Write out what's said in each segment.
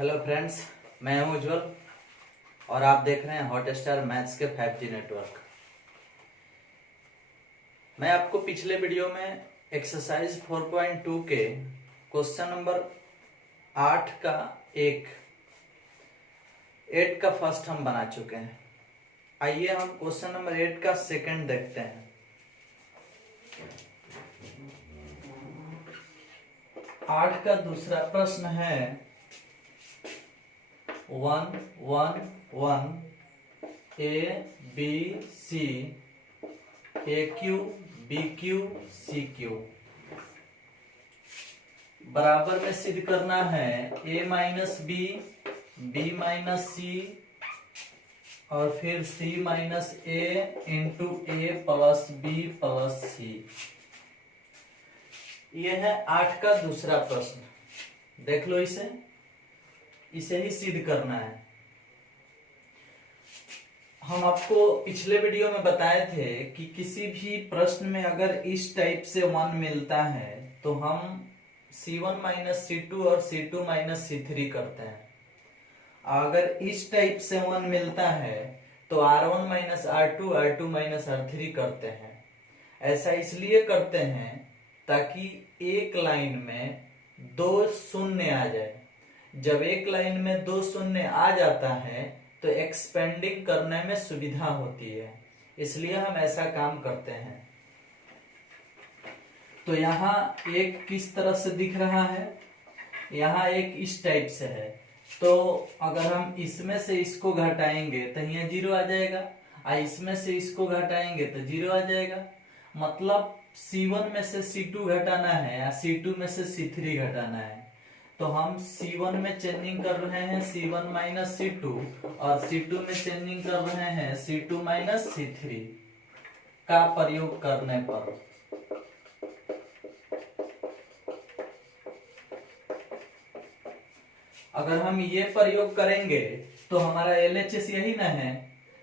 Hello friends, मैं हूं उज्जवल और आप देख रहे हैं हॉटस्टार मैथ्स के 5G नेटवर्क। मैं आपको पिछले वीडियो में एक्सरसाइज 4.2 के क्वेश्चन नंबर 8 का 8 का फर्स्ट हम बना चुके हैं। आइए हम क्वेश्चन नंबर 8 का सेकंड देखते हैं। 8 का दूसरा प्रश्न है 1 1 1 A B C AQ BQ CQ बराबर में सिद्ध करना है A minus B B minus C और फिर C minus A into A plus B plus C। यह है 8 का दूसरा प्रश्न। देख लो, इसे ही सिद्ध करना है। हम आपको पिछले वीडियो में बताए थे कि किसी भी प्रश्न में अगर इस टाइप से 1 मिलता है तो हम C1 माइनस C2 और C2 माइनस C3 करते हैं। अगर इस टाइप से 1 मिलता है तो R1 minus R2 R2 minus R3 करते हैं। ऐसा इसलिए करते हैं ताकि एक लाइन में 2 शून्य आ जाए। जब एक लाइन में 2 शून्य आ जाता है तो एक्सपेंडिंग करने में सुविधा होती है, इसलिए हम ऐसा काम करते हैं। तो यहाँ एक किस तरह से दिख रहा है, यहाँ एक इस टाइप से है। तो अगर हम इसमें से इसको घटाएंगे तो यहाँ 0 आ जाएगा, और इसमें से इसको घटाएंगे तो 0 आ जाएगा। मतलब C1 में से C2 घटाना है या C2 में से C3 घटाना है। तो हम C1 में चेंजिंग कर रहे हैं C1 माइनस C2 और C2 में चेंजिंग कर रहे हैं C2 माइनस C3 का प्रयोग करने पर। अगर हम ये प्रयोग करेंगे तो हमारा LHS यही ना है,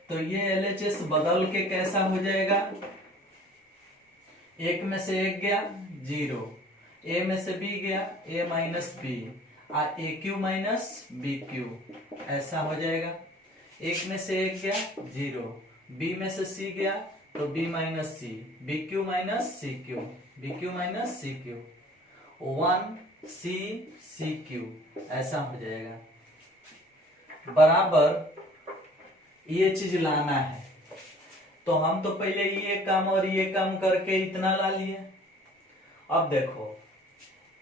तो ये LHS बदल के कैसा हो जाएगा, एक में से एक गया 0, A में से B गया A माइनस B और AQ माइनस BQ, ऐसा हो जाएगा। एक में से एक गया 0, B में से C गया तो B minus C, BQ minus CQ, BQ minus CQ, 1C CQ, ऐसा हो जाएगा। बराबर ये चीज लाना है तो हम तो पहले ये काम और ये काम करके इतना ला लिए। अब देखो,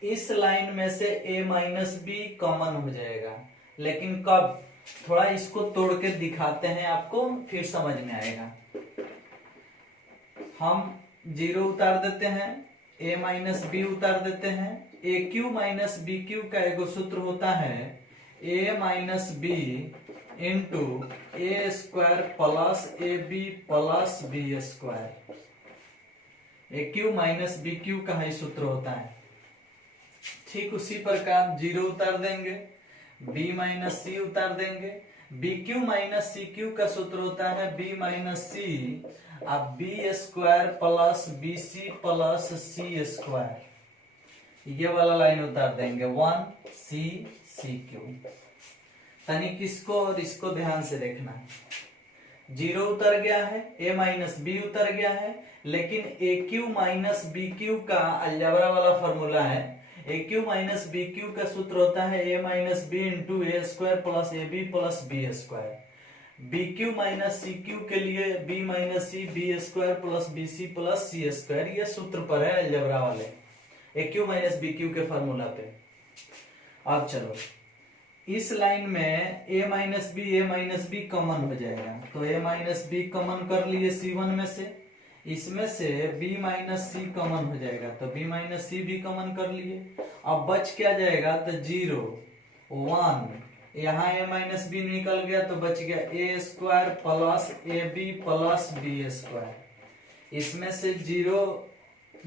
इस लाइन में से A माइनस बी कॉमन हो जाएगा, लेकिन कब, थोड़ा इसको तोड़ के दिखाते हैं आपको, फिर समझ में आएगा। हम 0 उतार देते हैं, A माइनस बी उतार देते हैं। AQ माइनस BQ का एगो सूत्र होता है A minus B into A square plus AB plus B square. AQ minus BQ का ही सूत्र होता है। ठीक उसी प्रकार 0 उतार देंगे, B माइनस C उतार देंगे। BQ माइनस CQ का सूत्र होता है B माइनस C अब B square plus BC plus C square. ये वाला लाइन उतार देंगे 1C CQ। तनिक इसको और इसको ध्यान से देखना है। 0 उतर गया है, A माइनस बी उतर गया है, लेकिन AQ माइनस BQ का अलजेब्रा वाला फॉर्मूला है। AQ माइनस BQ का सूत्र होता है A minus B into A square plus AB plus B square. BQ minus CQ के लिए B minus C B square plus BC plus C square, ये सूत्र पर है अलजेब्रा वाले, AQ माइनस BQ के फॉर्मूला पे। अब चलो, इस लाइन में A माइनस बी कॉमन हो जाएगा, तो A माइनस बी कॉमन कर लिए C1 में से, इसमें से B माइनस C कॉमन हो जाएगा तो B माइनस C भी कॉमन कर लिए। अब बच क्या जाएगा, तो 0 1, यहाँ A माइनस बी निकल गया तो बच गया A square plus AB plus B square. इसमें से 0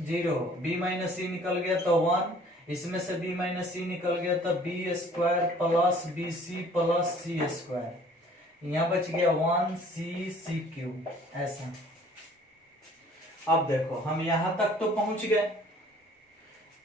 0 B माइनस C निकल गया तो 1, इसमें से B माइनस C निकल गया तो B square plus BC plus C square. यहाँ बच गया 1C CQ, ऐसा। अब देखो, हम यहां तक तो पहुंच गए।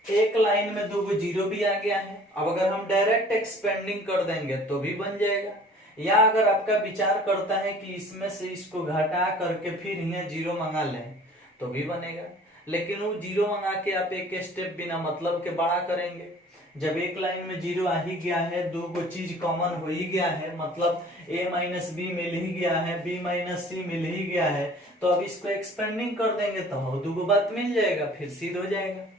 एक लाइन में 2 जीरो भी आ गया है। अब अगर हम डायरेक्ट एक्सपेंडिंग कर देंगे तो भी बन जाएगा, या अगर आपका विचार करता है कि इसमें से इसको घटा करके फिर यहाँ जीरो मंगा लें तो भी बनेगा। लेकिन वो जीरो मंगा के आप एक स्टेप बिना मतलब के बड़ा करेंगे। जब एक लाइन में जीरो आ ही गया है, 2 चीज कॉमन हो ही गया है, मतलब a माइनस बी मिल ही गया है, b माइनस सी मिल ही गया है, तो अब इसको एक्सपेंडिंग कर देंगे तो 2 बात मिल जाएगा, फिर सिद्ध हो जाएगा।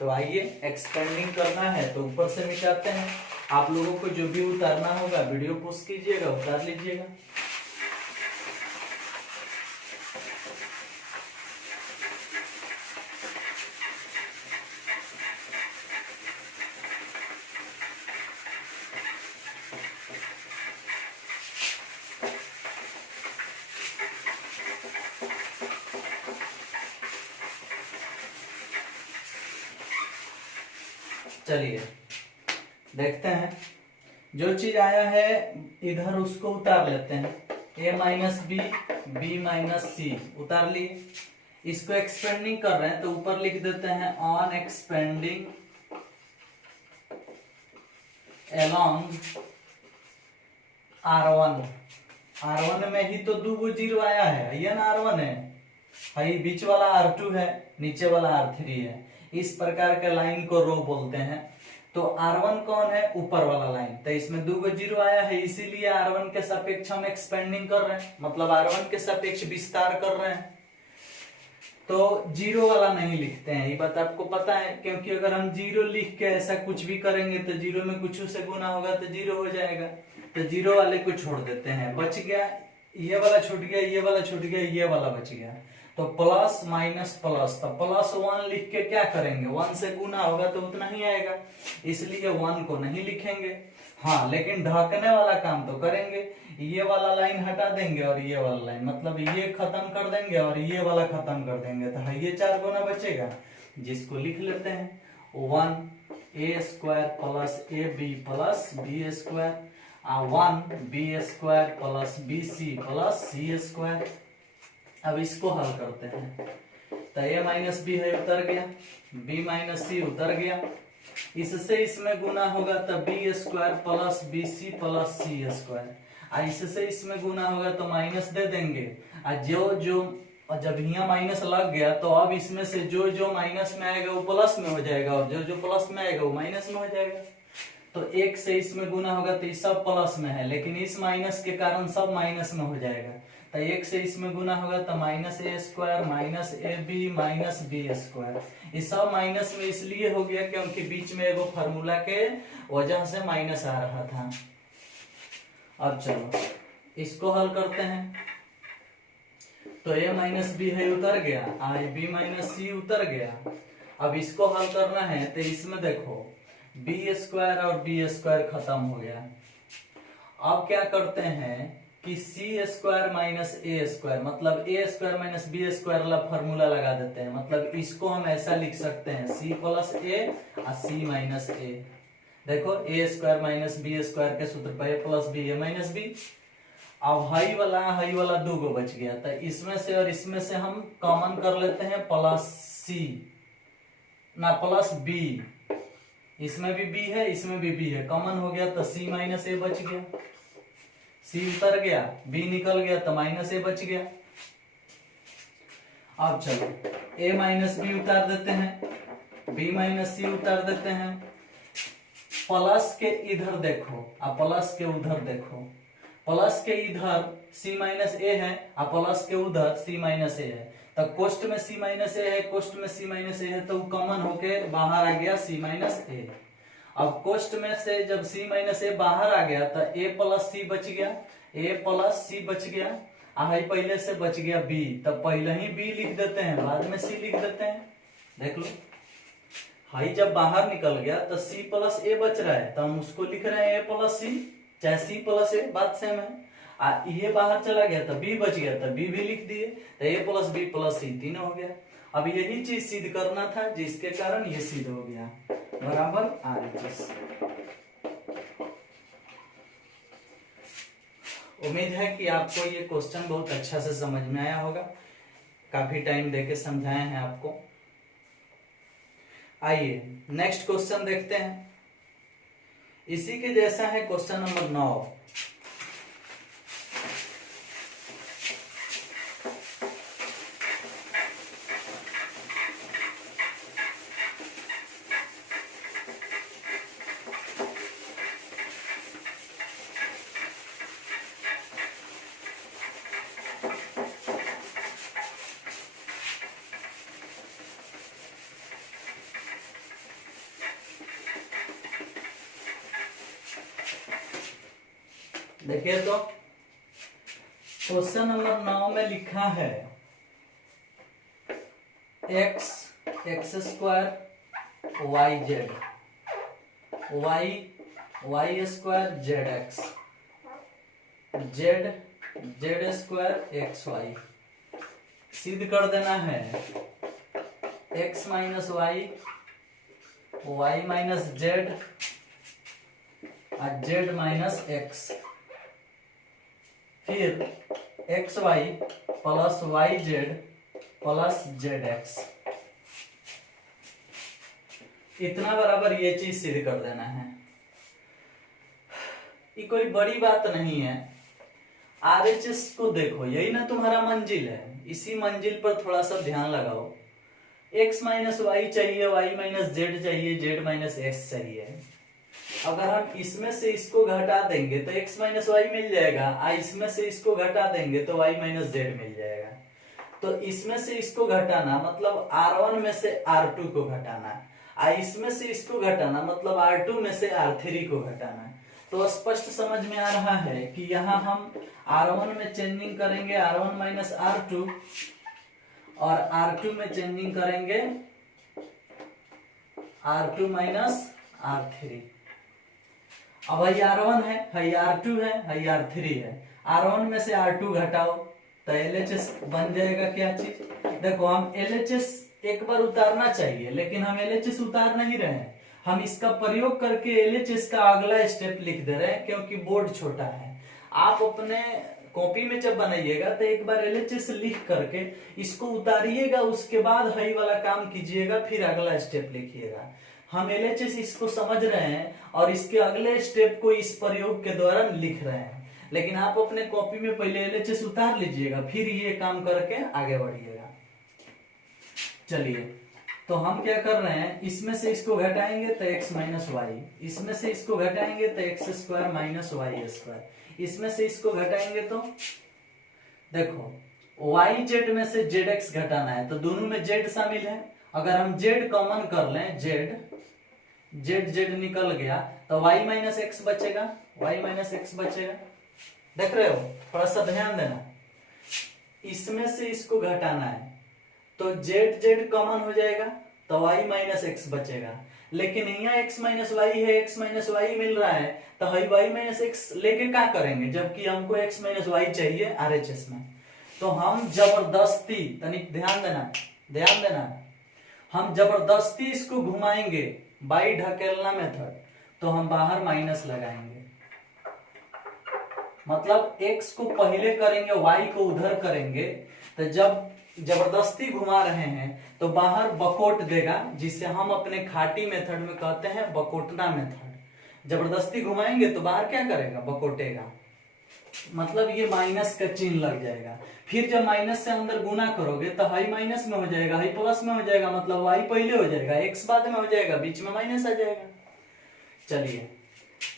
तो आइए एक्सपेंडिंग करना है तो ऊपर से मिटाते हैं। आप लोगों को जो भी उतारना होगा वीडियो पोस्ट कीजिएगा, उतार लीजिएगा। चलिए देखते हैं, जो चीज आया है इधर उसको उतार लेते हैं। a minus B, B minus C उतार लिए। इसको एक्सपेंडिंग कर रहे हैं तो ऊपर लिख देते हैं on expanding along R1। R1 में ही तो 2 जीरो आया है, ये ना R1 है, बीच वाला R2 है, नीचे वाला R3 है। इस प्रकार के लाइन को रो बोलते हैं। तो R1 कौन है? ऊपर वाला लाइन। तो इसमें 2 जीरो आया है, इसीलिए R1 के सापेक्ष हम एक्सपेंडिंग कर रहे हैं, मतलब R1 के सापेक्ष विस्तार कर रहे हैं। तो जीरो वाला नहीं लिखते हैं, ये बात आपको पता है, क्योंकि अगर हम जीरो लिख के ऐसा कुछ भी करेंगे तो जीरो में कुछ से गुना होगा तो जीरो हो जाएगा। तो जीरो वाले को छोड़ देते हैं, बच गया ये वाला, छूट गया ये वाला, छूट गया ये वाला, बच गया। तो प्लस माइनस प्लस, तो +1 लिख के क्या करेंगे, 1 से गुना होगा तो उतना ही आएगा, इसलिए 1 को नहीं लिखेंगे। हाँ, लेकिन ढकने वाला काम तो करेंगे। ये वाला लाइन हटा देंगे और ये वाला लाइन, मतलब ये खत्म कर देंगे और ये वाला खत्म कर देंगे, तो ये 4 गुना बचेगा, जिसको लिख लेते हैं 1a² plus ab plus b², 1b² plus bc plus c²। अब इसको हल करते हैं, तो a माइनस बी है उतर गया, b माइनस सी उतर गया, इससे इसमें गुना होगा तो b² plus bc plus c²। इससे इसमें गुना होगा तो माइनस दे देंगे, और जब यहाँ माइनस लग गया तो अब इसमें से जो जो माइनस में आएगा वो प्लस में हो जाएगा, और जो जो प्लस में आएगा वो माइनस में हो जाएगा। तो 1 से इसमें गुना होगा तो ये सब प्लस में है, लेकिन इस माइनस के कारण सब माइनस में हो जाएगा। तो 1 से इसमें गुना होगा तो -a² minus ab minus b²। ये सब माइनस में इसलिए हो गया क्योंकि बीच में एगो फार्मूला के वजह से माइनस आ रहा था। अब चलो इसको हल करते हैं, तो a माइनस बी है उतर गया, b माइनस सी उतर गया। अब इसको हल करना है तो इसमें देखो b² और b² खत्म हो गया। अब क्या करते हैं कि c² माइनस a² मतलब a² माइनस b² वाला फॉर्मूला लगा देते हैं, मतलब इसको हम ऐसा लिख सकते हैं c प्लस a और c माइनस a। देखो a² माइनस b² के सूत्र पर a plus b a minus b। अब हाई वाला 2 गो बच गया, तो इसमें से और इसमें से हम कॉमन कर लेते हैं प्लस c ना प्लस b, इसमें भी b है इसमें भी b है, कॉमन हो गया तो c माइनस a बच गया, c उतर गया, b निकल गया तो माइनस a बच गया। अब चलो a माइनस b उतार देते हैं, b माइनस c उतार देते हैं, प्लस के इधर देखो और प्लस के उधर देखो, प्लस के इधर c माइनस a है और प्लस के उधर c माइनस a है, तो कोष्ट में c माइनस a है, कोष्ट में c माइनस a है, तो कॉमन होके बाहर आ गया c माइनस a। अब कोष्ट में से जब c माइनस a बाहर आ गया तो a प्लस c बच गया, a प्लस c बच गया, आई पहले से बच गया b, तब पहले ही b लिख देते हैं बाद में c लिख देते हैं। देख लो हाई जब बाहर निकल गया तो c प्लस a बच रहा है, तो हम उसको लिख रहे हैं a प्लस c, चाहे c प्लस a, बात सेम है। ये बाहर चला गया तो b बच गया तो b भी लिख दिए, तो a plus b plus c तीनों हो गया। अब यही चीज सिद्ध करना था जिसके कारण ये सिद्ध हो गया, बराबर RHS। उम्मीद है कि आपको ये क्वेश्चन बहुत अच्छा से समझ में आया होगा, काफी टाइम देके समझाए हैं आपको। आइए नेक्स्ट क्वेश्चन देखते हैं। इसी के जैसा है क्वेश्चन नंबर 9। देखिए तो क्वेश्चन नंबर 9 में लिखा है x square y z y square z x z square x y सिद्ध कर देना है। x minus y minus z और जेड माइनस एक्स, फिर x y plus y z plus z x, इतना बराबर ये चीज सिद्ध कर देना है। ये कोई बड़ी बात नहीं है। आरएचएस को देखो, यही ना तुम्हारा मंजिल है, इसी मंजिल पर थोड़ा सा ध्यान लगाओ। x माइनस वाई चाहिए, वाई माइनस जेड चाहिए, जेड माइनस एक्स चाहिए। अगर हम इसमें से इसको घटा देंगे तो x माइनस वाई मिल जाएगा, इसमें से इसको घटा देंगे तो y माइनस जेड मिल जाएगा। तो इसमें से इसको घटाना मतलब R1 में से R2 को घटाना, इसमें से इसको घटाना मतलब R2 में से R3 को घटाना। तो स्पष्ट समझ में आ रहा है कि यहाँ हम R1 में चेंजिंग करेंगे R1 माइनस R2 और R2 में चेंजिंग करेंगे R2 माइनस R3। अब हई R1 है, हई R2 है, हई R3 है। R1 में से R2 घटाओ तो LHS बन जाएगा क्या चीज। देखो हम LHS एक बार उतारना चाहिए, लेकिन हम LHS उतार नहीं रहे हैं, हम इसका प्रयोग करके LHS का अगला स्टेप लिख दे रहे हैं, क्योंकि बोर्ड छोटा है। आप अपने कॉपी में जब बनाइएगा तो एक बार LHS लिख करके इसको उतारिएगा, उसके बाद हई वाला काम कीजिएगा, फिर अगला स्टेप लिखिएगा। हम LHS इसको समझ रहे हैं और इसके अगले स्टेप को इस प्रयोग के दौरान लिख रहे हैं, लेकिन आप अपने कॉपी में पहले LHS उतार लीजिएगा, फिर ये काम करके आगे बढ़िएगा। चलिए तो हम क्या कर रहे हैं, इसमें से इसको घटाएंगे तो x माइनस वाई, इसमें से इसको घटाएंगे तो x square minus y square, इसमें से इसको घटाएंगे तो देखो y जेड में से जेड एक्स घटाना है तो दोनों में जेड शामिल है। अगर हम जेड कॉमन कर लें, जेड निकल गया तो y माइनस एक्स बचेगा, y माइनस एक्स बचेगा। देख रहे हो, थोड़ा सा ध्यान देना। इसमें से इसको घटाना है तो जेड कॉमन हो जाएगा तो y माइनस एक्स बचेगा, लेकिन यहाँ x माइनस वाई है, x माइनस वाई मिल रहा है तो हई y माइनस एक्स लेके क्या करेंगे, जबकि हमको x माइनस वाई चाहिए RHS में। तो हम जबरदस्ती, तनिक ध्यान देना, हम जबरदस्ती इसको घुमाएंगे बाई ढकेलना मेथड, तो हम बाहर माइनस लगाएंगे। मतलब x को पहले करेंगे, y को उधर करेंगे, तो जब जबरदस्ती घुमा रहे हैं तो बाहर बकोट देगा, जिसे हम अपने खाटी मेथड में कहते हैं बकोटना मेथड। जबरदस्ती घुमाएंगे तो बाहर क्या करेगा, बकोटेगा। मतलब ये माइनस का चिन्ह लग जाएगा। फिर जब माइनस से अंदर गुना करोगे तो हाई माइनस में हो जाएगा, हाई प्लस में हो जाएगा, मतलब वाई पहले हो जाएगा, एक्स बाद में हो जाएगा, बीच में माइनस आ जाएगा। चलिए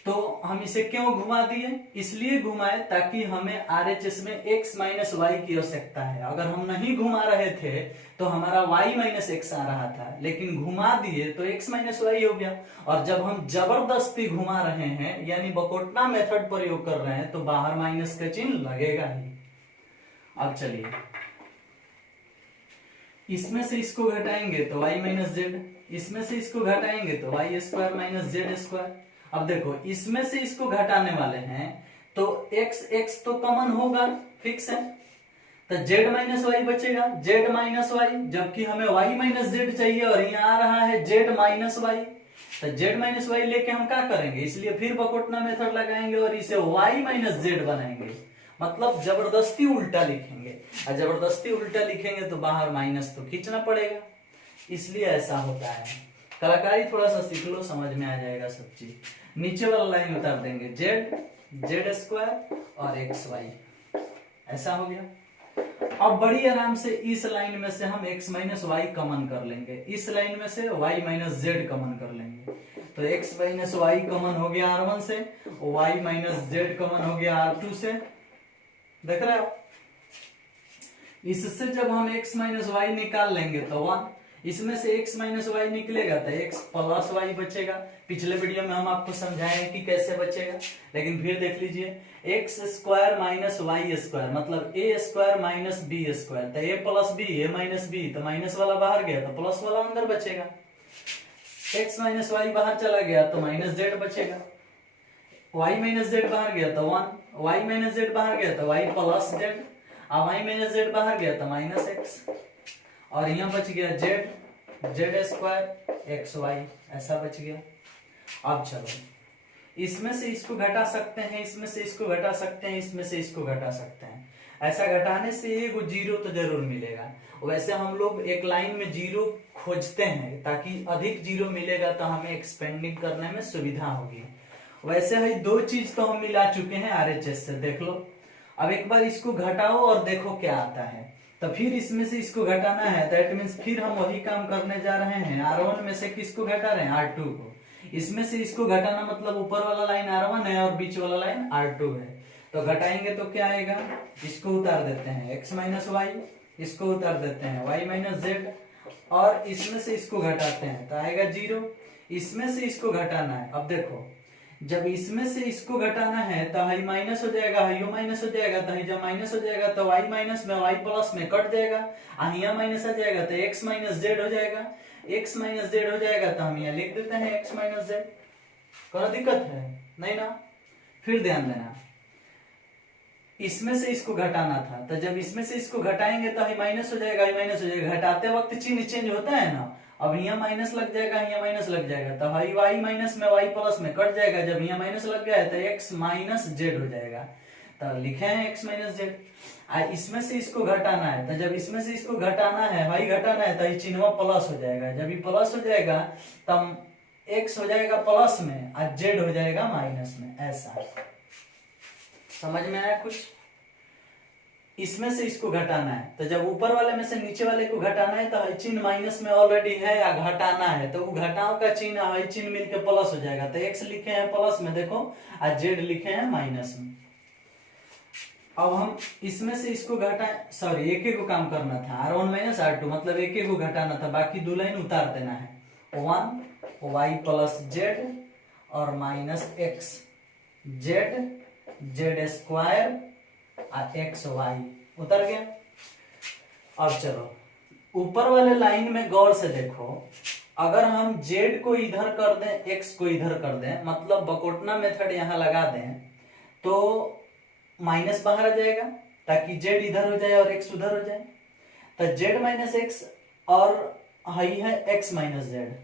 तो हम इसे क्यों घुमा दिए, इसलिए घुमाए ताकि हमें RHS में x माइनस वाई की आवश्यकता है। अगर हम नहीं घुमा रहे थे तो हमारा y माइनस एक्स आ रहा था, लेकिन घुमा दिए तो x माइनस वाई हो गया। और जब हम जबरदस्ती घुमा रहे हैं यानी बकोटना मेथड प्रयोग कर रहे हैं तो बाहर माइनस का चिन्ह लगेगा ही। अब चलिए इसमें से इसको घटाएंगे तो y माइनस जेड, इसमें से इसको घटाएंगे तो y square minus z square. अब देखो इसमें से इसको घटाने वाले हैं तो x तो कॉमन होगा, फिक्स है, तो z माइनस वाई बचेगा, z माइनस वाई, जबकि हमें y माइनस जेड चाहिए और यहाँ आ रहा है z माइनस वाई। तो z माइनस वाई लेके हम क्या करेंगे, इसलिए फिर बकोटना मेथड लगाएंगे और इसे y माइनस जेड बनाएंगे। मतलब जबरदस्ती उल्टा लिखेंगे, और जबरदस्ती उल्टा लिखेंगे तो बाहर माइनस तो खींचना पड़ेगा, इसलिए ऐसा होता है। कलाकारी थोड़ा सा सीख लो, समझ में आ जाएगा सब चीज। नीचे वाला लाइन उतार देंगे जेड स्क्वायर और एक्स वाई, ऐसा हो गया। अब बड़ी आराम से इस लाइन में से हम x माइनस वाई कॉमन कर लेंगे, इस लाइन में से y माइनस जेड कॉमन कर लेंगे। तो x माइनस वाई कॉमन हो गया R1 से, y माइनस जेड कॉमन हो गया R2 से, देख रहे हो। इससे जब हम x माइनस वाई निकाल लेंगे तो 1, इसमें से x माइनस वाई निकलेगा तो x प्लस वाई बचेगा। पिछले वीडियो में हम आपको समझाए कि कैसे बचेगा, लेकिन फिर देख लीजिए। X square minus y square मतलब a square minus b square, तो a plus b, a minus b, तो माइनस वाला बाहर गया तो प्लस वाला अंदर बचेगा। एक्स माइनस वाई बाहर चला गया तो माइनस जेड बचेगा। वाई माइनस जेड बाहर गया तो 1, वाई माइनस जेड बाहर गया तो वाई प्लस जेड, और वाई माइनस जेड बाहर गया तो माइनस एक्स, और यहाँ बच गया जेड स्क्वायर एक्स वाई, ऐसा बच गया। अब चलो इसमें से इसको घटा सकते हैं, इसमें से इसको घटा सकते हैं, इसमें से इसको घटा सकते हैं। ऐसा घटाने से एक जीरो तो जरूर मिलेगा। वैसे हम लोग एक लाइन में जीरो खोजते हैं ताकि अधिक जीरो मिलेगा तो हमें एक्सपेंडिंग करने में सुविधा होगी। वैसे ही दो चीज तो हम मिला चुके हैं RHS से, देख लो। अब एक बार इसको घटाओ और देखो क्या आता है। तो फिर इसमें से इसको घटाना है, दैट मीन्स फिर हम वही काम करने जा रहे हैं। R1 में से किसको घटा रहे हैं? R2 को। इसमें से इसको घटाना मतलब ऊपर वाला लाइन R1 है और बीच वाला लाइन R2 है। तो घटाएंगे तो क्या आएगा? इसको उतार देते हैं x माइनस वाई, इसको उतार देते हैं y माइनस जेड, और इसमें से इसको घटाते हैं तो आएगा 0। इसमें से इसको घटाना है। अब देखो, जब इसमें से इसको घटाना है तो हाई माइनस हो जाएगा, हाइयो माइनस हो जाएगा, तो जब माइनस हो जाएगा तो y माइनस में y प्लस में कट जाएगा, यहाँ माइनस आ जाएगा तो x माइनस जेड हो जाएगा। x माइनस जेड हो जाएगा तो हम यहाँ लिख देते हैं x माइनस जेड। कोई दिक्कत है? नहीं ना। फिर ध्यान देना, इसमें से इसको घटाना था, तो जब इसमें से इसको घटाएंगे तो हाई माइनस हो जाएगा, हाई माइनस हो जाएगा। घटाते वक्त चिन्ह चेंज होता है ना। अब यहाँ माइनस लग जाएगा, यहाँ माइनस लग जाएगा, तो हाई वाई माइनस में वाई प्लस में कट जाएगा। जब यहाँ माइनस लग गया है तो एक्स माइनस जेड हो जाएगा। तो लिखे हैं एक्स माइनस जेड। इसमें से इसको घटाना है, तो जब इसमें से इसको घटाना है, वाई घटाना है, तो ये चिन्ह प्लस हो जाएगा। जब ये प्लस हो जाएगा तब एक्स हो जाएगा प्लस में और जेड हो जाएगा माइनस में। ऐसा समझ में आया कुछ? इसमें से इसको घटाना है, तो जब ऊपर वाले में से नीचे वाले को घटाना है तो चिन्ह माइनस में ऑलरेडी है या घटाना है, तो वो घटाओ का चिन्ह हाई चिन्ह मिलके प्लस हो जाएगा। तो एक्स लिखे हैं प्लस में देखो, और जेड लिखे हैं माइनस में। अब हम इसमें से इसको घटाएं, सॉरी एक को काम करना था, R1 माइनस R2 मतलब एक को घटाना था, बाकी दो लाइन उतार देना है। 1 वाई प्लस जेड और माइनस एक्स जेड स्क्वायर और एक्स वाई उतर गया। अब चलो ऊपर वाले लाइन में गौर से देखो, अगर हम जेड को इधर कर दें, एक्स को इधर कर दें, मतलब बकोटना मेथड यहां लगा दें, तो माइनस बाहर आ जाएगा ताकि जेड इधर हो जाए और एक्स उधर हो जाए। तो जेड माइनस एक्स और हाई है एक्स माइनस जेड,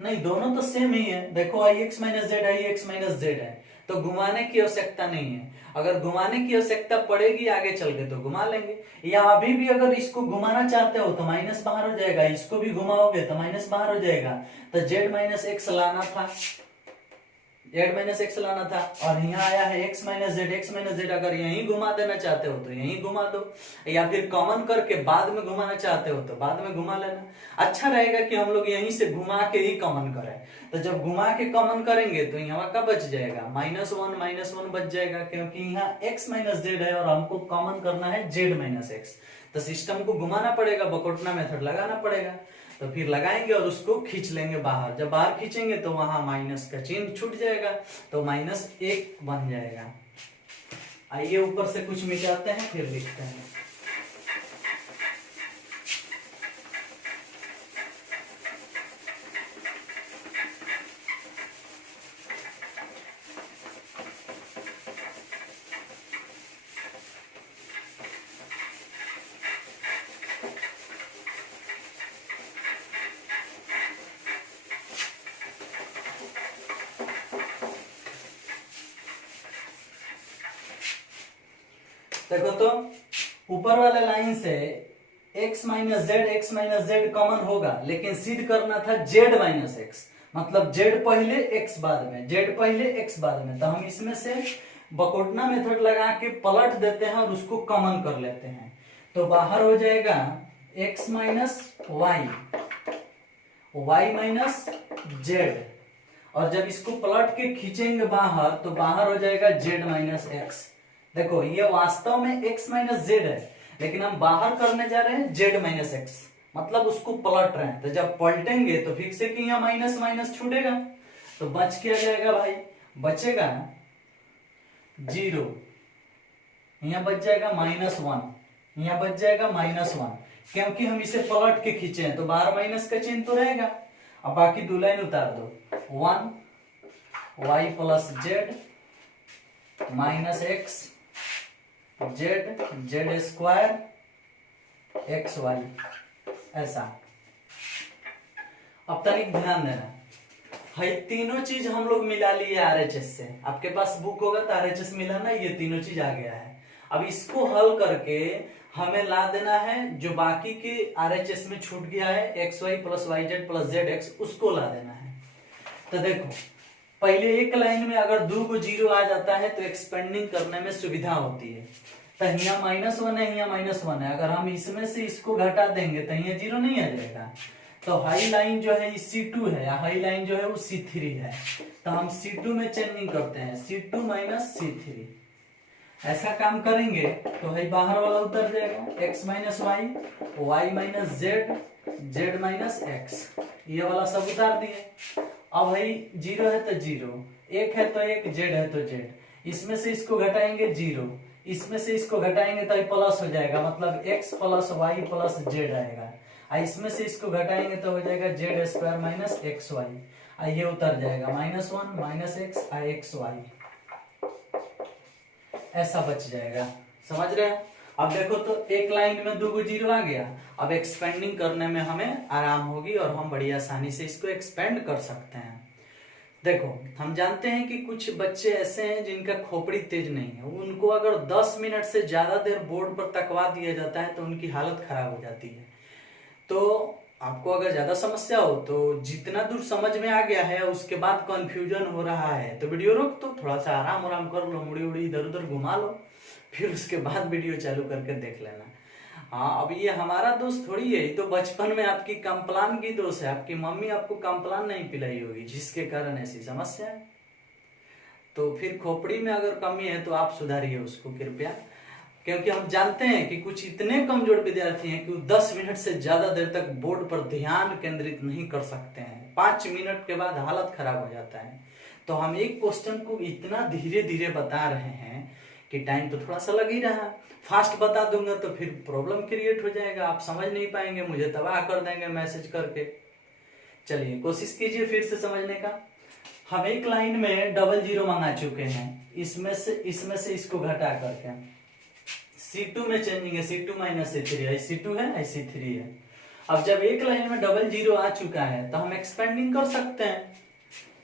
नहीं दोनों तो सेम ही है। देखो आई एक्स माइनस जेड, आई एक्स माइनस जेड है, तो घुमाने की आवश्यकता नहीं है। अगर घुमाने की आवश्यकता पड़ेगी आगे चल के तो घुमा लेंगे, या अभी भी अगर इसको घुमाना चाहते हो तो माइनस बाहर हो जाएगा, इसको भी घुमाओगे तो माइनस बाहर हो जाएगा। तो जेड माइनस एक्स लाना था, जेड माइनस एक्स लाना था, और यहाँ आया है x minus Z. X minus Z अगर यहीं घुमा देना चाहते हो तो यहीं घुमा दो, या फिर कॉमन करके बाद में घुमाना चाहते हो तो बाद में घुमा लेना। अच्छा रहेगा कि हम लोग यहीं से घुमा के ही कॉमन करें। तो जब घुमा के कॉमन करेंगे तो यहाँ का बच जाएगा माइनस वन बच जाएगा, क्योंकि यहाँ एक्स माइनस जेड है और हमको कॉमन करना है जेड माइनस एक्स। तो सिस्टम को घुमाना पड़ेगा, बकोटना मेथड लगाना पड़ेगा। तो फिर लगाएंगे और उसको खींच लेंगे बाहर। जब बाहर खींचेंगे तो वहां माइनस का चिन्ह छूट जाएगा, तो -1 बन जाएगा। आइए ऊपर से कुछ मिटाते हैं फिर लिखते हैं। देखो तो ऊपर वाले लाइन से x माइनस जेड कॉमन होगा, लेकिन सिद्ध करना था z माइनस एक्स, मतलब z पहले x बाद में, z पहले x बाद में। तो हम इसमें से बकोटना मेथड लगा के पलट देते हैं और उसको कॉमन कर लेते हैं। तो बाहर हो जाएगा x minus y, y minus z, और जब इसको पलट के खींचेंगे बाहर तो बाहर हो जाएगा z माइनस एक्स। देखो ये वास्तव में x माइनस जेड है, लेकिन हम बाहर करने जा रहे हैं z माइनस एक्स, मतलब उसको पलट रहे हैं। तो जब पलटेंगे तो फिर से कि यहाँ माइनस माइनस छूटेगा, तो बच क्या जाएगा भाई, बचेगा 0, यहाँ बच जाएगा -1, यहाँ बच जाएगा -1, क्योंकि हम इसे पलट के खींचे हैं तो बाहर माइनस का चिन्ह तो रहेगा। अब बाकी दो लाइन उतार दो, 1 y plus z minus x z square x y, ऐसा। अब तनिक ध्यान देना है, तीनों चीज हम लोग मिला लिए आरएचएस से। आपके पास बुक होगा तो आरएचएस मिला ना, ये तीनों चीज आ गया है। अब इसको हल करके हमें ला देना है जो बाकी के आरएचएस में छूट गया है, x y plus y z plus z x, उसको ला देना है। तो देखो पहले एक लाइन में अगर 2 को 0 आ जाता है तो एक्सपेंडिंग करने में सुविधा होती है। तो यहाँ -1 है, यहाँ -1 है, अगर हम इसमें से इसको घटा देंगे तो यहाँ 0 नहीं आ जाएगा। तो हाई लाइन जो है C2 है, या हाई लाइन जो है वो C3 है, तो हम C2 में चेंजिंग करते हैं, C2 माइनस C3, ऐसा काम करेंगे तो है बाहर वाला उतर जाएगा, x minus y, y minus z, z minus x, ये वाला सब उतार दिए। अब भाई 0 है तो 0, 1 है तो 1, जेड है तो जेड, इसमें से इसको घटाएंगे 0, इसमें से इसको घटाएंगे तो प्लस हो जाएगा, मतलब x plus y plus z आएगा। इसमें से इसको घटाएंगे तो हो जाएगा z square minus x y, ये उतर जाएगा -1 माइनस एक्स एक्स वाई, ऐसा बच जाएगा। समझ रहे हो? अब देखो तो एक लाइन में 2 को 0 आ गया, अब एक्सपेंडिंग करने में हमें आराम होगी और हम बड़ी आसानी से इसको एक्सपेंड कर सकते हैं। देखो हम जानते हैं कि कुछ बच्चे ऐसे हैं जिनका खोपड़ी तेज नहीं है, उनको अगर 10 मिनट से ज्यादा देर बोर्ड पर तकवा दिया जाता है तो उनकी हालत खराब हो जाती है। तो आपको अगर ज्यादा समस्या हो तो जितना दूर समझ में आ गया है उसके बाद कंफ्यूजन हो रहा है तो वीडियो रोक दो, थोड़ा सा आराम कर लो, मुड़ी उड़ी इधर उधर घुमा लो, फिर उसके बाद वीडियो चालू करके देख लेना। हाँ, अब ये हमारा दोस्त थोड़ी है, ये तो बचपन में आपकी कम्प्लान की दोस्त है, आपकी मम्मी आपको कम्प्लान नहीं पिलाई होगी जिसके कारण ऐसी समस्या है। तो फिर खोपड़ी में अगर कमी है तो आप सुधारिए उसको कृपया, क्योंकि हम जानते हैं कि कुछ इतने कमजोर विद्यार्थी हैं कि 10 मिनट से ज्यादा देर तक बोर्ड पर ध्यान केंद्रित नहीं कर सकते हैं, 5 मिनट के बाद हालत खराब हो जाता है। तो हम एक क्वेश्चन को इतना धीरे धीरे बता रहे हैं कि टाइम तो थोड़ा सा लग ही रहा। फास्ट बता दूंगा तो फिर प्रॉब्लम क्रिएट हो जाएगा, आप समझ नहीं पाएंगे, मुझे तबाह कर देंगे मैसेज करके। चलिए कोशिश कीजिए फिर से समझने का। हम एक लाइन में 00 मंगा चुके हैं, इसमें से इसको घटा करके C2 में चेंजिंग है, C2 माइनस C3, C2 है C3 है। अब जब एक लाइन में 00 आ चुका है तो हम एक्सपेंडिंग कर सकते हैं,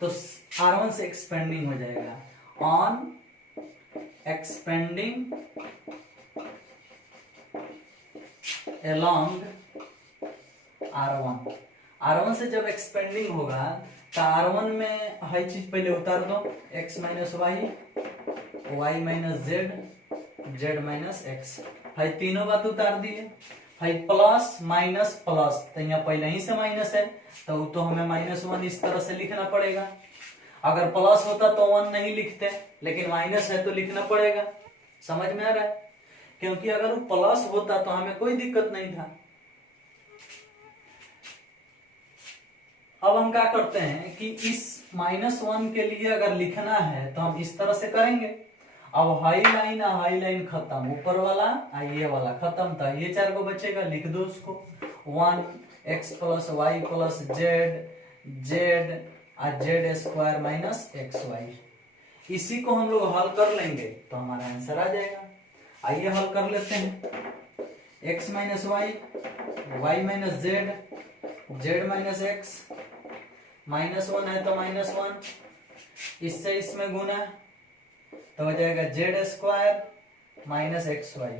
तो R1 से एक्सपेंडिंग हो जाएगा, on expanding along R1, R1 से जब एक्सपेंडिंग होगा तो R1 में हर चीज पहले उतार दो, x minus y, y minus z, z minus x, भाई तीनों बात उतार दिए। भाई प्लस माइनस प्लस, तो यहाँ पहले ही से माइनस है तो हमें -1 इस तरह से लिखना पड़ेगा। अगर प्लस होता तो 1 नहीं लिखते, लेकिन माइनस है तो लिखना पड़ेगा। समझ में आ रहा है? क्योंकि अगर वो प्लस होता तो हमें कोई दिक्कत नहीं था। अब हम क्या करते हैं कि इस -1 के लिए अगर लिखना है तो हम इस तरह से करेंगे। अब हाई लाइन खत्म, ऊपर वाला ये वाला खत्म था, ये 4 को बचेगा, लिख दो उसको, 1x plus y plus z, z z square minus x y. इसी को हम लोग हल कर लेंगे तो हमारा आंसर आ जाएगा। आइए हल कर लेते हैं। x minus y, y minus z, z minus x, -1 है तो -1, इससे इसमें गुना तो हो जाएगा z square minus x y,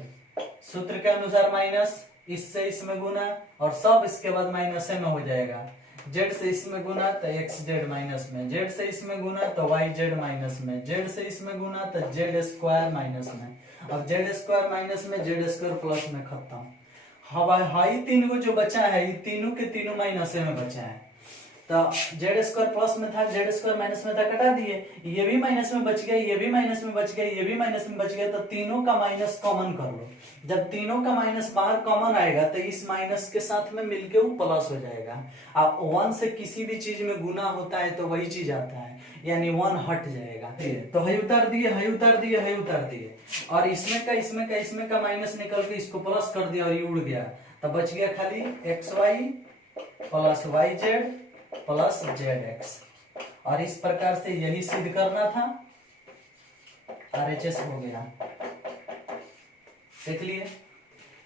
सूत्र के अनुसार माइनस, इससे इसमें गुना और सब इसके बाद माइनस में हो जाएगा। जेड से इसमें गुना तो एक्स जेड माइनस में, जेड से इसमें गुना तो वाई जेड माइनस में, जेड से इसमें गुना तो जेड स्क्वायर माइनस में। अब जेड स्क्वायर माइनस में, जेड स्क्वायर प्लस में खत्म। हवा हाई तीन को जो बचा है ये तीनों के तीनों माइनस में बचा है। तो जेड स्क्वायर प्लस में था, जेड स्क्वायर माइनस में था, कटा दिए, ये भी माइनस में बच गया, ये भी माइनस में बच गया, ये भी माइनस में बच गया। तो तीनों का माइनस कॉमन कर लो। जब तीनों का माइनस बाहर कॉमन आएगा तो इस माइनस के साथ में मिलके वो प्लस हो जाएगा। अब 1 से किसी भी चीज में गुना होता है तो वही चीज आता है, यानी 1 हट जाएगा। तो है उतार दिए, है उतार दिए, है उतार दिए, और इसमें का माइनस निकल के इसको प्लस कर दिया और ये उड़ गया। तो बच गया खाली x y plus y z plus z x. और इस प्रकार से यही सिद्ध करना था, RHS हो गया। देख लिए,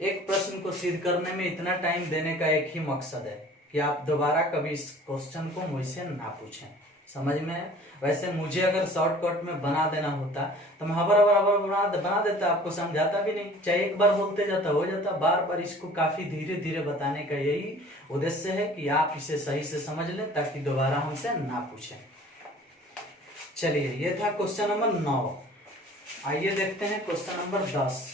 एक प्रश्न को सिद्ध करने में इतना टाइम देने का एक ही मकसद है कि आप दोबारा कभी इस क्वेश्चन को मुझसे ना पूछें। समझ में है? वैसे मुझे अगर शॉर्टकट में बना देना होता तो मैं हबर बना देता, आपको समझाता भी नहीं, चाहे एक बार बोलते जाता हो जाता। बार बार इसको काफी धीरे धीरे बताने का यही उद्देश्य है कि आप इसे सही से समझ लें ताकि दोबारा हमसे ना पूछें। चलिए, ये था क्वेश्चन नंबर 9। आइए देखते हैं क्वेश्चन नंबर 10।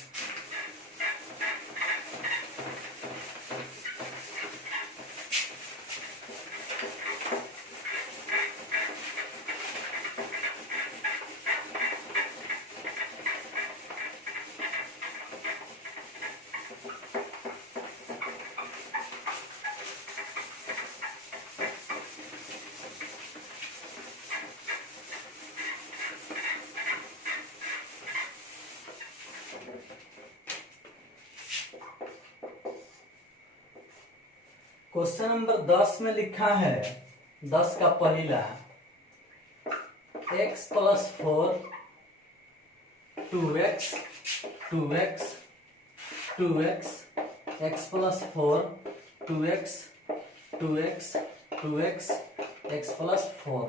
क्वेश्चन नंबर 10 में लिखा है, 10 का पहला, x plus 4 2x 2x 2x x plus 4 2x 2x 2x x plus 4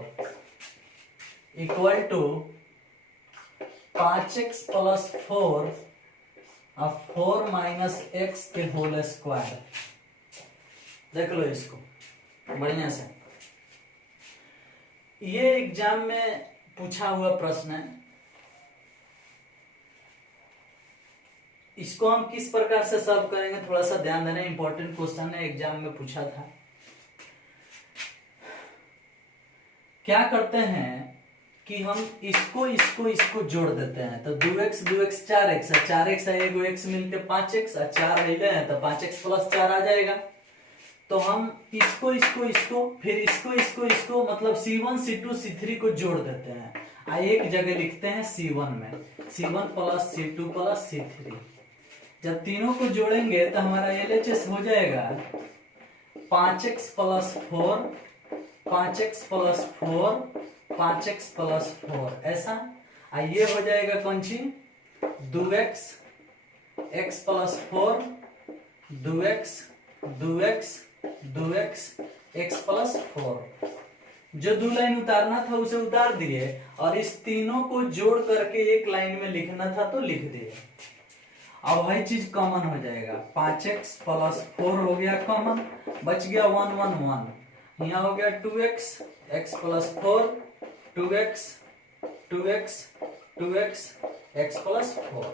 equal to 5x plus 4 और 4 माइनस एक्स के होल स्क्वायर। देख लो इसको बढ़िया से, ये एग्जाम में पूछा हुआ प्रश्न है। इसको हम किस प्रकार से सॉल्व करेंगे थोड़ा सा ध्यान देना, इंपॉर्टेंट क्वेश्चन है, एग्जाम में पूछा था। क्या करते हैं कि हम इसको जोड़ देते हैं। तो 2x 2x 4x, 4x है एगो x मिलके 5x, 4 ले लें तो 5x प्लस 4 आ जाएगा। तो हम इसको फिर इसको मतलब C1 C2 C3 को जोड़ देते हैं। एक जगह लिखते हैं C1 में, C1 plus C2 plus C3। जब तीनों को जोड़ेंगे तो हमारा LHS हो जाएगा 5x plus 4 5x plus 4 5x plus 4, ऐसा। ये हो जाएगा कौन सी 2x x plus 4 2x 2x 2x x plus 4। जो 2 लाइन उतारना था उसे उतार दिए और इस तीनों को जोड़ करके एक लाइन में लिखना था तो लिख दिए। अब वही चीज कॉमन हो जाएगा, 5x प्लस 4 हो गया कॉमन, बच गया 1 1 1। यहाँ हो गया 2x x plus 4 2x 2x 2x x plus 4।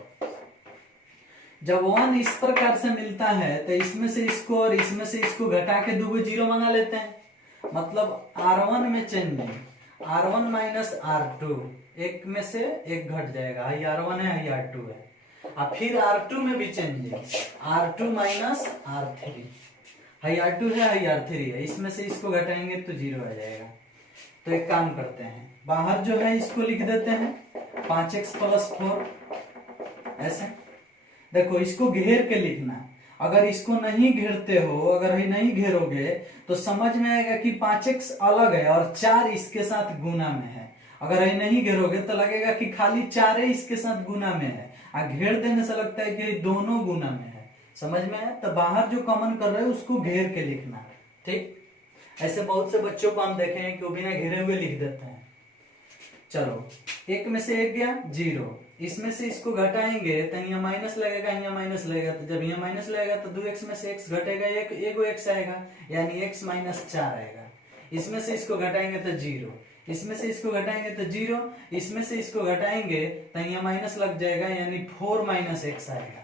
जब 1 इस प्रकार से मिलता है तो इसमें से इसको और इसमें से इसको घटा के 2 जीरो मंगा लेते हैं, मतलब R1 में चेंजिंग R1 माइनस R2, एक में से एक घट जाएगा, ये R1 है ये R2 है। और फिर R2 में भी चेंजिंग R2 माइनस R3, है R2 है R3 है, इसमें से इसको घटाएंगे तो 0 आ जाएगा। तो एक काम करते हैं, बाहर जो है इसको लिख देते हैं 5x प्लस 4, ऐसे। देखो इसको घेर के लिखना, अगर इसको नहीं घेरते हो, अगर नहीं घेरोगे तो समझ में आएगा कि 5x अलग है और 4 इसके साथ गुना में है। अगर नहीं घेरोगे तो लगेगा कि खाली 4 इसके साथ गुना में है, घेर देने से लगता है कि दोनों गुना में है। समझ में है? तो बाहर जो कॉमन कर रहे हैं उसको घेर के लिखना, ठीक। ऐसे बहुत से बच्चों को हम देखे हैं कि वो बिना घेरे हुए लिख देते हैं। चलो एक में से एक गया 0, इसमें से इसको घटाएंगे तो यहाँ माइनस लगेगा, यहाँ माइनस लगेगा, तो जब यहाँ माइनस लगेगा तो 2x में से x घटेगा, एक x आएगा, यानी x माइनस 4 आएगा। इसमें से इसको घटाएंगे तो 0, इसमें से इसको घटाएंगे तो 0, इसमें से इसको घटाएंगे तो यहाँ माइनस लग जाएगा, यानी 4 माइनस x आएगा।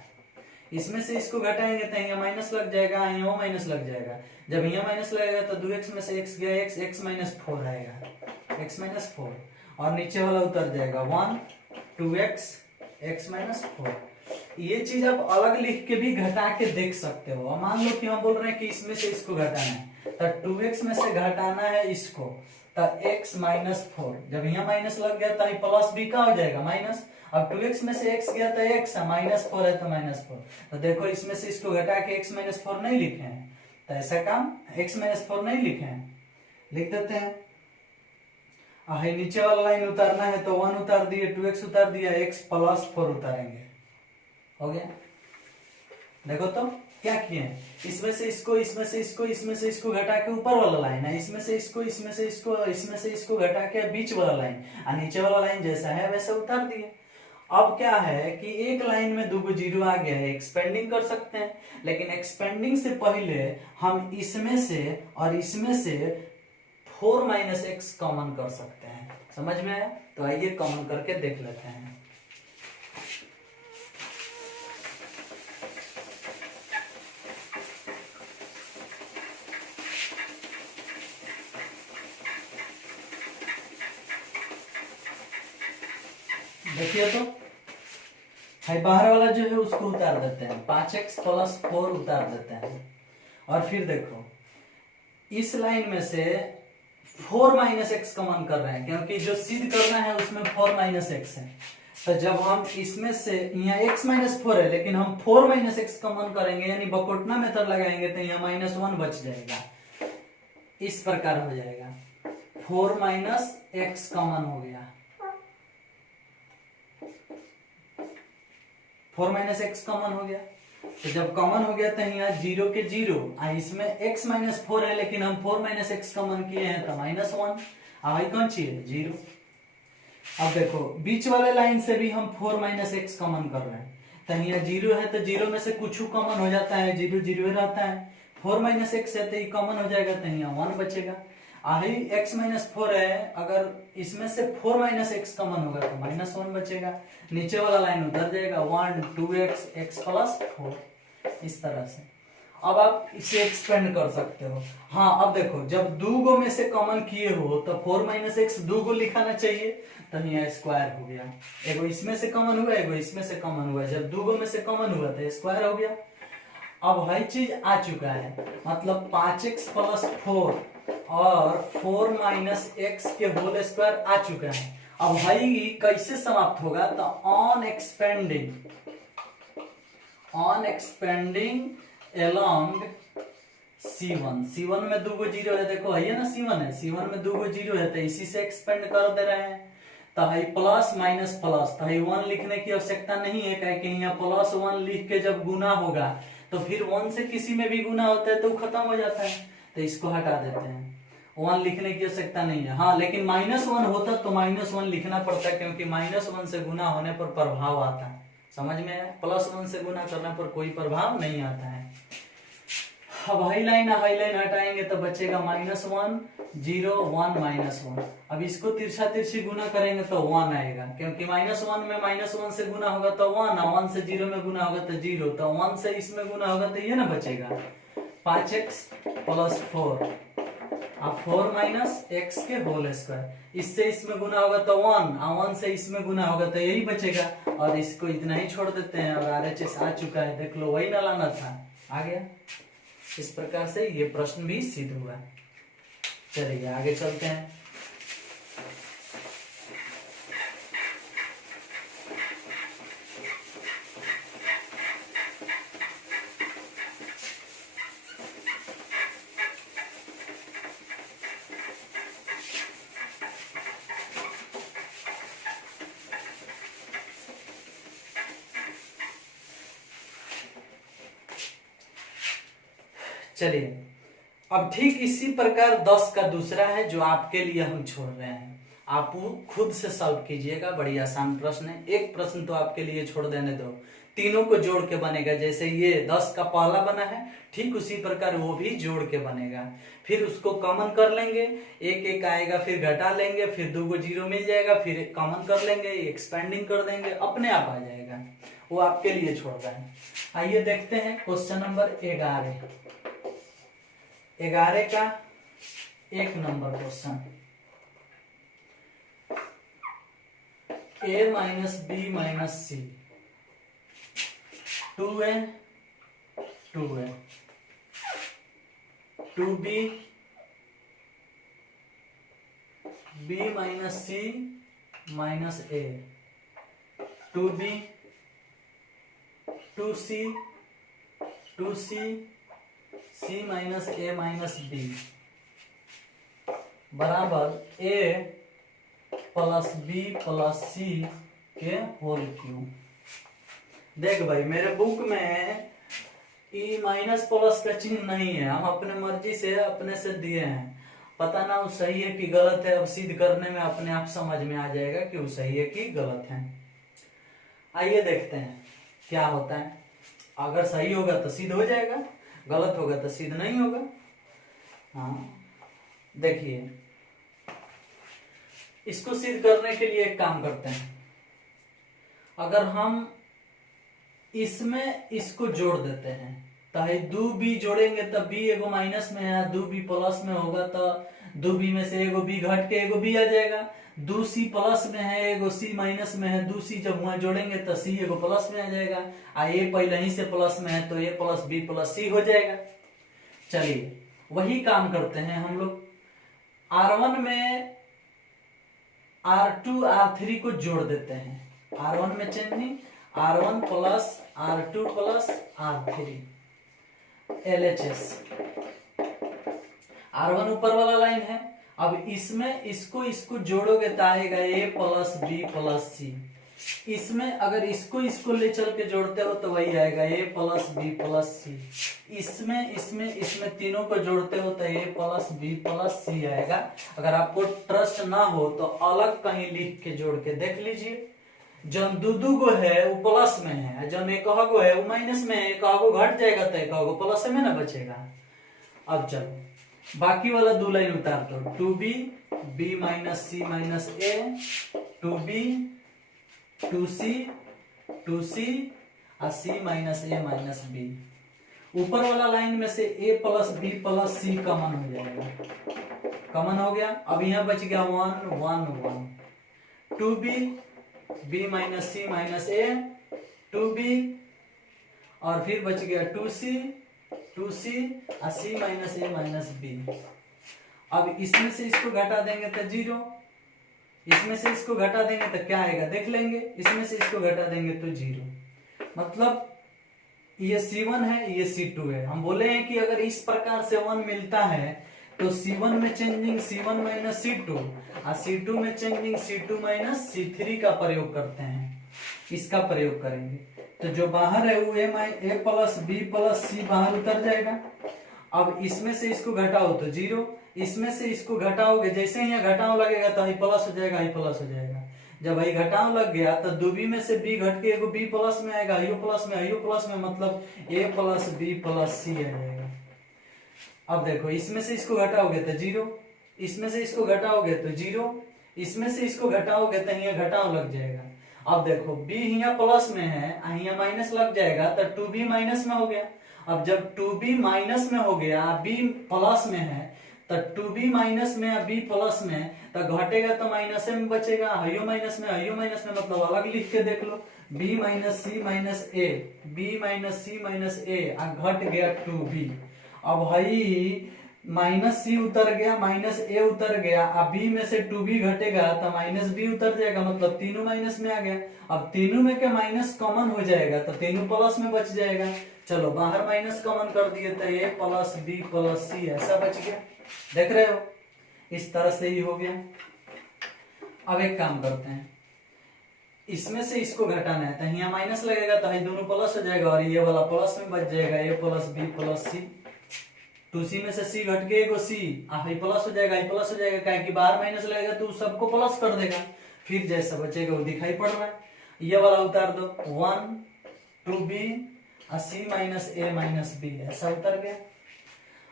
इसमें से इसको घटाएंगे तो यहाँ माइनस लग जाएगा, यहाँ माइनस लग जाएगा, जब यहाँ माइनस लगेगा तो 2x में से x गया, x माइनस 4 आएगा, x माइनस 4, और नीचे वाला उतर जाएगा 1 2x x माइनस 4। ये चीज आप अलग लिख के भी घटा के देख सकते हो। मान लो कि हम बोल रहे हैं कि इसमें से इसको घटाना है, तो 2x में से घटाना है इसको, तो x माइनस 4, जब यहाँ माइनस लग गया तो प्लस b का हो जाएगा माइनस, अब 2x में से x गया तो x माइनस 4 है तो माइनस 4। तो देखो इसमें से इसको घटा के x माइनस 4 नहीं लिखे हैं, तो ऐसा काम x माइनस 4 नहीं लिखे हैं, लिख देते हैं। नीचे वाला लाइन उतारना है तो 1 उतार दिए, 2x उतार दिया, x प्लस 4 उतारेंगे, हो गया। देखो तो क्या किए, इसमें से इसको, इसमें से इसको, इसमें से इसको घटा के ऊपर वाला लाइन है, इसमें से इसको, इसमें से इसको, इसमें से इसको घटा के बीच वाला लाइन, और नीचे वाला लाइन जैसा है वैसे उतार दिए। अब क्या है कि एक लाइन में 2 जीरो आ गया है, एक्सपेंडिंग कर सकते हैं, लेकिन एक्सपेंडिंग से पहले हम इसमें से और इसमें से 4 माइनस x कॉमन कर सकते हैं। समझ में आया? तो आइए कॉमन करके देख लेते हैं। देखिए तो बाहर वाला जो है उसको उतार देते हैं, 5x प्लस 4 उतार देते हैं, और फिर देखो इस लाइन में से 4 माइनस एक्स कॉमन कर रहे हैं, क्योंकि जो सिद्ध करना है उसमें 4 माइनस एक्स है। तो जब हम इसमें से, यहाँ x माइनस 4 है लेकिन हम 4 माइनस एक्स कॉमन करेंगे, यानी बकोटना मेथड लगाएंगे, तो यहाँ माइनस 1 बच जाएगा, इस प्रकार हो जाएगा, 4 माइनस एक्स कॉमन हो गया, 4 माइनस एक्स कॉमन हो गया। तो जब कॉमन हो गया तो यहाँ 0 के 0, इसमें x माइनस 4 है लेकिन हम 4 माइनस एक्स कॉमन किए हैं तो माइनस 1, आई कौन सी है 0। अब देखो बीच वाले लाइन से भी हम 4 माइनस एक्स कॉमन कर रहे हैं, तो यहाँ 0 है तो 0 में से कुछ कॉमन हो जाता है, 0 0 रहता है, 4 माइनस एक्स है तो ये कॉमन हो जाएगा, तो यहाँ 1 बचेगा। आही x माइनस 4 है, अगर इसमें से 4 माइनस एक्स कॉमन होगा तो माइनस 1 बचेगा, नीचे वाला लाइन उतर जाएगा, 1 2x x प्लस 4, इस तरह से। अब आप इसे एक्सपेंड कर सकते हो। हाँ अब देखो जब 2 में से कॉमन किए हो तो 4 माइनस एक्स 2 लिखाना चाहिए, तो यहाँ स्क्वायर हो गया, एगो इसमें से कॉमन हुआ, एगो इसमें से कॉमन हुआ, जब 2 में से कॉमन हुआ तो स्क्वायर हो गया। अब हर चीज आ चुका है, मतलब 5x प्लस 4 और 4 माइनस एक्स के होल स्क्वायर आ चुका है। अब भाई कैसे समाप्त होगा, तो ऑन एक्सपेंडिंग एलोंग C1 में 2 जीरो है, देखो है ना C1 है, C1 में 2 जीरो है, तो इसी से एक्सपेंड कर दे रहे हैं, तो है प्लस माइनस प्लस, तो है 1 लिखने की आवश्यकता नहीं है, क्योंकि यहाँ प्लस 1 लिख के जब गुना होगा तो फिर 1 से किसी में भी गुना होता है तो खत्म हो जाता है, तो इसको हटा देते हैं, 1 लिखने की आवश्यकता नहीं है। हाँ लेकिन माइनस 1 होता तो माइनस 1 लिखना पड़ता है, क्योंकि माइनस 1 से गुना होने पर प्रभाव आता है, समझ में आया? प्लस 1 से गुना करने पर कोई प्रभाव नहीं आता है। अब हाई लाइन हटाएंगे तो बचेगा माइनस 1 0 1 माइनस 1। अब इसको तिरछा तिरछी गुना करेंगे तो 1 आएगा, क्योंकि माइनस 1 में माइनस 1 से गुना होगा तो 1, 1 से 0 में गुना होगा तो 0, तो 1 से इसमें गुना होगा तो ये ना बचेगा 5x प्लस 4 अब 4 माइनस एक्स के होल स्क्वायर, इससे इसमें गुना होगा तो 1, 1 से इसमें गुना होगा तो यही बचेगा, और इसको इतना ही छोड़ देते हैं, और RHS आ चुका है, देख लो वही ना लाना था, आ गया। इस प्रकार से ये प्रश्न भी सिद्ध हुआ। चलिए आगे चलते हैं। चलिए अब ठीक इसी प्रकार 10 का दूसरा है जो आपके लिए हम छोड़ रहे हैं। आप वो खुद से सॉल्व कीजिएगा, बड़ी आसान प्रश्न है। एक प्रश्न तो आपके लिए छोड़ देने दो, तीनों को जोड़ के बनेगा। जैसे ये 10 का पहला बना है, ठीक उसी प्रकार वो भी जोड़ के बनेगा। फिर उसको कॉमन कर लेंगे, एक एक आएगा, फिर घटा लेंगे, फिर 2 को 0 मिल जाएगा, फिर कॉमन कर लेंगे, एक्सपेंडिंग कर देंगे, अपने आप आ जाएगा। वो आपके लिए छोड़ रहा है। आइए देखते हैं क्वेश्चन नंबर 11। 11 का 1 number question. a minus b minus c 2a 2a 2b b minus c minus a 2b 2c 2c c minus a minus b बराबर a plus B plus c के होल क्यूब। देख भाई, मेरे book में E minus plus का चिन्ह नहीं है, हम अपने मर्जी से अपने से दिए हैं। पता ना वो सही है कि गलत है, अब सिद्ध करने में अपने आप समझ में आ जाएगा कि वो सही है कि गलत है। आइए देखते हैं क्या होता है। अगर सही होगा तो सिद्ध हो जाएगा, गलत होगा तो सिद्ध नहीं होगा। हाँ देखिए, इसको सिद्ध करने के लिए एक काम करते हैं। अगर हम इसमें इसको जोड़ देते हैं, तो 2b जोड़ेंगे तब b एगो माइनस में है, 2b प्लस में होगा तो 2b में से एगो b घट के एगो b आ जाएगा। 2c प्लस में है, एगो c माइनस में है, 2c जब वहां जोड़ेंगे तो c एगो प्लस में आ जाएगा। a पहले ही से प्लस में है तो a plus b plus c हो जाएगा। चलिए वही काम करते हैं हम लोग। R1 में R2 R3 को जोड़ देते हैं। R1 में changing R1 plus R2 plus R3 LHS। R1 ऊपर वाला लाइन है। अब इसमें इसको जोड़ोगे तो आएगा a प्लस बी प्लस सी। इसमें अगर इसको ले चल के जोड़ते हो तो वही आएगा a प्लस बी प्लस सी। इसमें तीनों को जोड़ते हो तो a प्लस बी प्लस सी आएगा। अगर आपको ट्रस्ट ना हो तो अलग कहीं लिख के जोड़ के देख लीजिए। जब दू गो है वो प्लस में है, जब एक गो है वो माइनस में है, एक गो घट जाएगा तो एक गो प्लस में ना बचेगा। अब चलो बाकी वाला 2 लाइन उतार दो। 2b b minus c minus a 2b 2c 2c और c minus a minus b। ऊपर वाला लाइन में से a plus B plus c common हो जाएगा। कॉमन हो गया। अब यहाँ बच गया 1 1 1 2b b minus c minus a 2b और फिर बच गया 2c और c minus a minus b। अब इसमें से इसको घटा देंगे तो 0, इसमें से इसको घटा देंगे तो क्या आएगा देख लेंगे। इसमें से इसको घटा देंगे तो 0। मतलब ये C1 है, ये C2 है। हम बोले हैं कि अगर इस प्रकार से 1 मिलता है तो C1 में चेंजिंग C1 माइनस C2 और C2 में चेंजिंग C2 माइनस C3 का प्रयोग करते हैं। इसका प्रयोग करेंगे तो जो बाहर है वो a प्लस बी प्लस सी बाहर उतर जाएगा। अब इसमें से इसको घटाओ तो 0, इसमें से इसको घटाओगे, जैसे ही यहाँ घटाओ लगेगा तो आई प्लस हो जाएगा, आई प्लस हो जाएगा। जब आई घटाओ लग गया तो 2b में से b घट के एगो b प्लस में आएगा, आईओ प्लस में, मतलब a प्लस बी प्लस सी आ जाएगा। अब देखो इसमें से इसको घटाओगे तो 0, इसमें से इसको घटाओगे तो 0, इसमें से इसको घटाओगे तो यहाँ घटाओ लग जाएगा। अब देखो b यहाँ प्लस में है, यहाँ माइनस लग जाएगा तो 2b माइनस में हो गया। अब जब 2b माइनस में हो गया, b प्लस में है तो 2b माइनस में b प्लस में तो घटेगा तो माइनस में बचेगा, हाइयो माइनस में मतलब अलग लिख के देख लो। b माइनस सी माइनस ए, b माइनस सी माइनस ए घट गया 2b। अब हाई माइनस सी उतर गया, माइनस ए उतर गया, अब b में से 2b घटेगा तो माइनस b उतर जाएगा, मतलब तीनों माइनस में आ गया। अब तीनों में के माइनस कॉमन हो जाएगा तो तीनों प्लस में बच जाएगा। चलो बाहर माइनस कॉमन कर दिए तो a प्लस बी प्लस सी ऐसा बच गया। देख रहे हो, इस तरह से ही हो गया। अब एक काम करते हैं, इसमें से इसको घटाना है तो यहाँ माइनस लगेगा तो ये दोनों प्लस हो जाएगा और ये वाला प्लस में बच जाएगा, a plus B plus C. Two C में से सी घट के एगो सी हाई प्लस हो जाएगा, हाई प्लस हो जाएगा, क्या कि बाहर माइनस लगेगा तो सबको प्लस कर देगा, फिर जैसा बचेगा वो दिखाई पड़ रहा है। ये वाला उतार दो 1 2b सी माइनस ए माइनस बी, ऐसा उतर गया।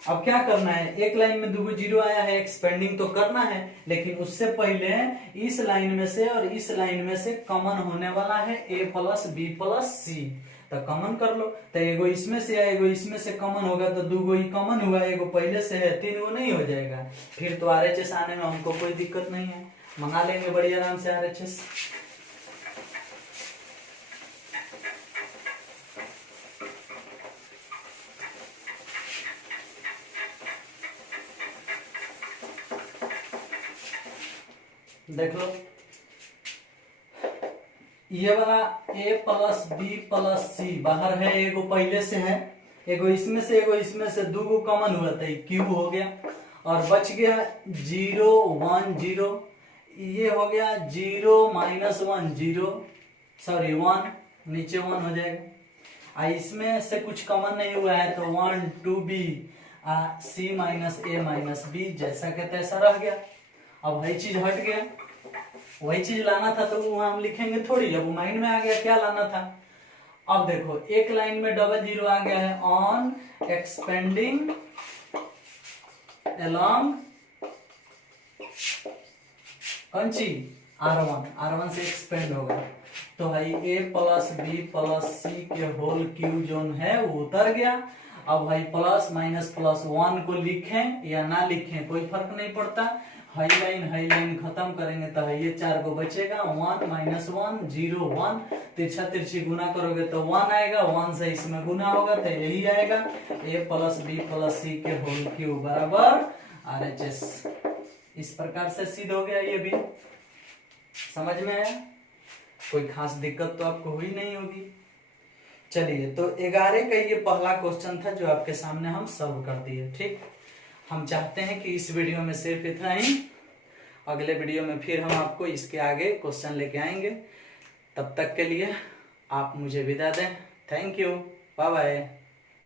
अब क्या करना है, एक लाइन में दो जीरो आया है, एक्सपेंडिंग तो करना है, लेकिन उससे पहले इस लाइन में से और इस लाइन में से कॉमन होने वाला है a प्लस बी प्लस सी, तो कॉमन कर लो। तो एगो इसमें से एगो इसमें से कॉमन होगा तो दो ही कॉमन हुआ, एगो पहले से है, तीन गो नहीं हो जाएगा, फिर तो RHS आने में हमको कोई दिक्कत नहीं है, मंगा लेंगे बड़ी आराम से RHS। देख लो ये वाला a प्लस बी प्लस सी बाहर है, एगो पहले से है, एगो इसमें से एगो इसमें से दो गो कॉमन हुआ था, क्यूब हो गया, और बच गया 0 1 0, ये हो गया 0 माइनस 1 0, सॉरी 1, नीचे 1 हो जाएगा। इसमें से कुछ कॉमन नहीं हुआ है तो 1 2b सी माइनस ए माइनस बी, जैसा के तैसा रह गया। अब वही चीज हट गया, वही चीज लाना था तो वहां हम लिखेंगे थोड़ी, अब माइंड में आ गया क्या लाना था। अब देखो एक लाइन में डबल जीरो आ गया है, ऑन एक्सपेंडिंग अलोंग कौन सी R1 से एक्सपेंड होगा, तो भाई a plus B plus c के होल क्यूब जोन है वो उतर गया। अब भाई प्लस माइनस प्लस 1 को लिखें या ना लिखें कोई फर्क नहीं पड़ता, हाई लाइन खत्म करेंगे तो ये 4 को बचेगा, 1 माइनस 1 0 1, तिरछा तिरछी गुना करोगे तो 1 आएगा, 1 से इसमें गुना होगा तो यही आएगा, a plus B plus c के होल क्यूब बराबर RHS। इस प्रकार से सिद्ध हो गया, ये भी समझ में आया, कोई खास दिक्कत तो आपको हुई नहीं होगी। चलिए तो 11 का ये पहला क्वेश्चन था जो आपके सामने हम सॉल्व कर दिए। ठीक, हम चाहते हैं कि इस वीडियो में सिर्फ इतना ही, अगले वीडियो में फिर हम आपको इसके आगे क्वेश्चन लेके आएंगे। तब तक के लिए आप मुझे विदा दें। Thank you, bye bye.